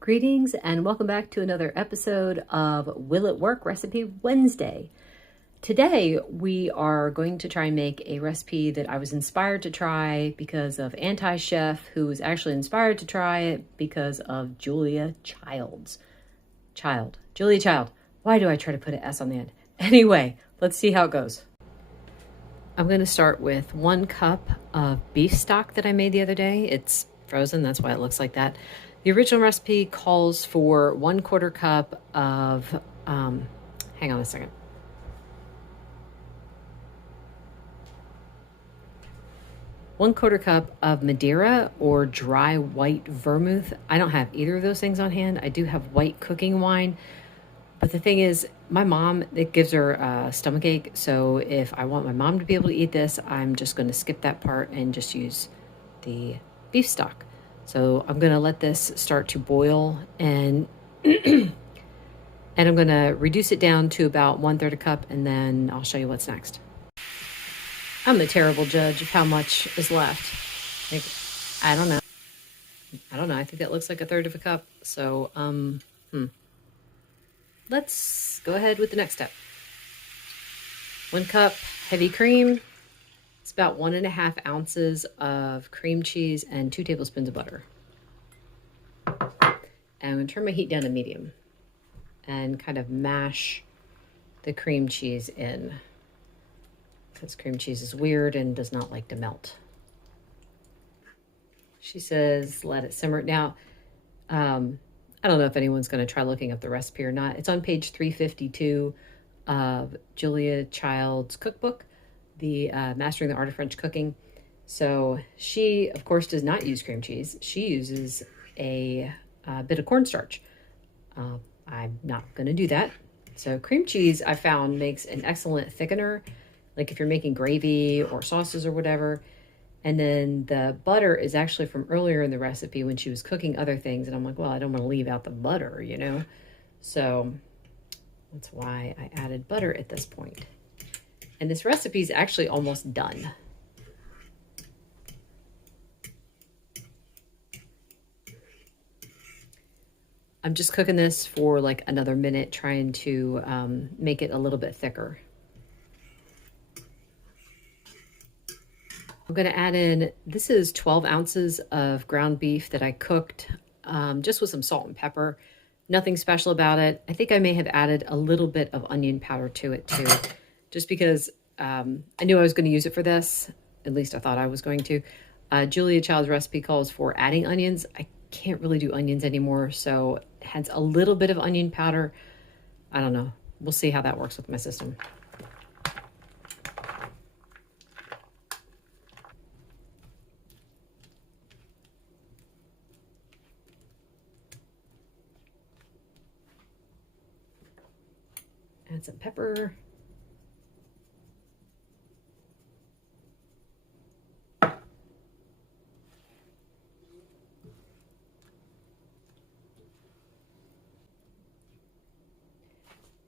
Greetings and welcome back to another episode of Will It Work Recipe Wednesday. Today we are going to try and make a recipe that I was inspired to try because of Anti-Chef, who was actually inspired to try it because of Julia Child. Why do I try to put an S on the end? Anyway, let's see how it goes. I'm going to start with 1 cup of beef stock that I made the other day. It's frozen, that's why it looks like that. The original recipe calls for 1/4 cup of, hang on a second. One quarter cup of Madeira or dry white vermouth. I don't have either of those things on hand. I do have white cooking wine. But the thing is, my mom, it gives her a stomach ache. So if I want my mom to be able to eat this, I'm just going to skip that part and just use the beef stock. So I'm going to let this start to boil and and I'm going to reduce it down to about 1/3 cup, and then I'll show you what's next. I'm a terrible judge of how much is left. Like, I don't know. I think that looks like 1/3 cup. So, let's go ahead with the next step. 1 cup heavy cream. It's about 1.5 ounces of cream cheese and 2 tablespoons of butter. And I'm going to turn my heat down to medium and kind of mash the cream cheese in, because cream cheese is weird and does not like to melt. She says let it simmer. Now, I don't know if anyone's going to try looking up the recipe or not. It's on page 352 of Julia Child's cookbook, the Mastering the Art of French Cooking. So she, of course, does not use cream cheese. She uses a bit of cornstarch. I'm not going to do that. So cream cheese, I found, makes an excellent thickener, like if you're making gravy or sauces or whatever. And then the butter is actually from earlier in the recipe when she was cooking other things. And I'm like, well, I don't want to leave out the butter, you know? So that's why I added butter at this point. And this recipe is actually almost done. I'm just cooking this for like another minute, trying to make it a little bit thicker. I'm going to add in, this is 12 ounces of ground beef that I cooked just with some salt and pepper. Nothing special about it. I think I may have added a little bit of onion powder to it too, just because I knew I was going to use it for this. At least I thought I was going to. Julia Child's recipe calls for adding onions. I can't really do onions anymore, so hence a little bit of onion powder. I don't know. We'll see how that works with my system. Add some pepper.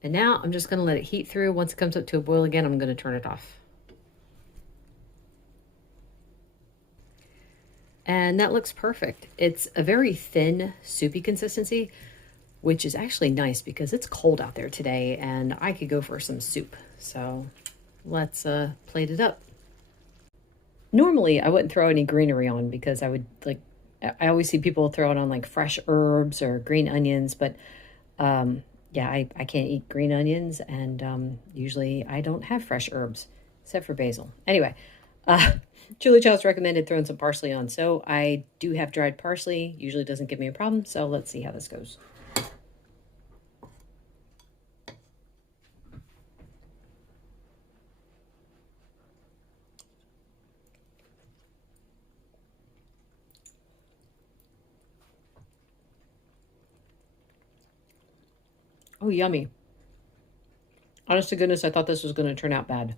And now I'm just going to let it heat through. Once it comes up to a boil again, I'm going to turn it off. And that looks perfect. It's a very thin, soupy consistency, which is actually nice because it's cold out there today and I could go for some soup. So let's plate it up. Normally I wouldn't throw any greenery on because I always see people throw it on like fresh herbs or green onions, but yeah, I can't eat green onions, and usually I don't have fresh herbs, except for basil. Anyway, Julia Child's recommended throwing some parsley on, so I do have dried parsley. Usually doesn't give me a problem, so let's see how this goes. Oh, yummy. Honest to goodness, I thought this was going to turn out bad.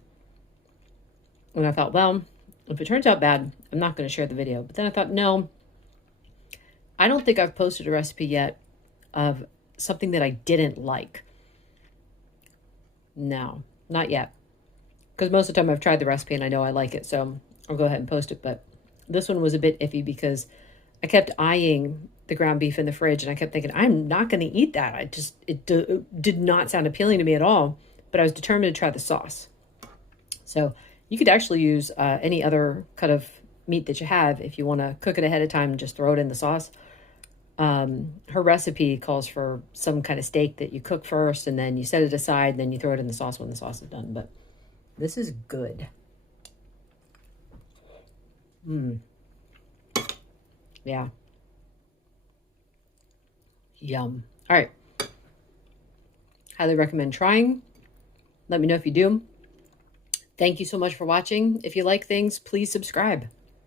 And I thought, well, if it turns out bad, I'm not going to share the video. But then I thought, no, I don't think I've posted a recipe yet of something that I didn't like. No, not yet. Because most of the time I've tried the recipe and I know I like it. So I'll go ahead and post it. But this one was a bit iffy because I kept eyeing the ground beef in the fridge, and I kept thinking, I'm not going to eat that. It did not sound appealing to me at all, but I was determined to try the sauce. So you could actually use any other cut of meat that you have if you want to cook it ahead of time and just throw it in the sauce. Her recipe calls for some kind of steak that you cook first, and then you set it aside, and then you throw it in the sauce when the sauce is done. But this is good. Yeah. Yum. All right. Highly recommend trying. Let me know if you do. Thank you so much for watching. If you like things, please subscribe.